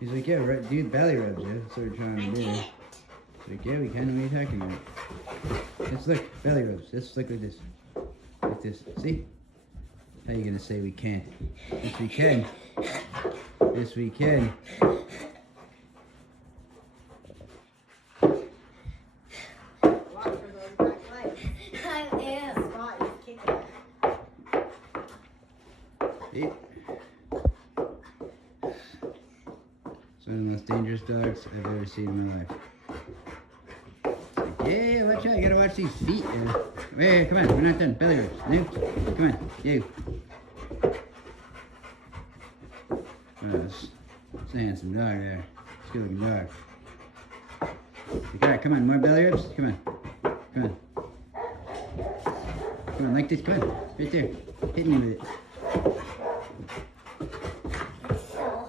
He's like, yeah, right, dude, belly rubs, yeah. That's what we're trying to do. He's like, yeah, we can. What are you talking about? Let's look, belly rubs. Let's look like this. Like this. See? How you gonna say we can't? Yes, we can. Yes, we can. See? It's one of the most dangerous dogs I've ever seen in my life. It's like, yeah, watch out. You gotta watch these feet. Wait, come on. We're not done. Belly rubs. No. Come on. You. Oh, it's a handsome dog there. It's a good looking dog. Come on. More belly rubs. Come on. Come on. Come on, like this. Come on. Right there. Hit me with it.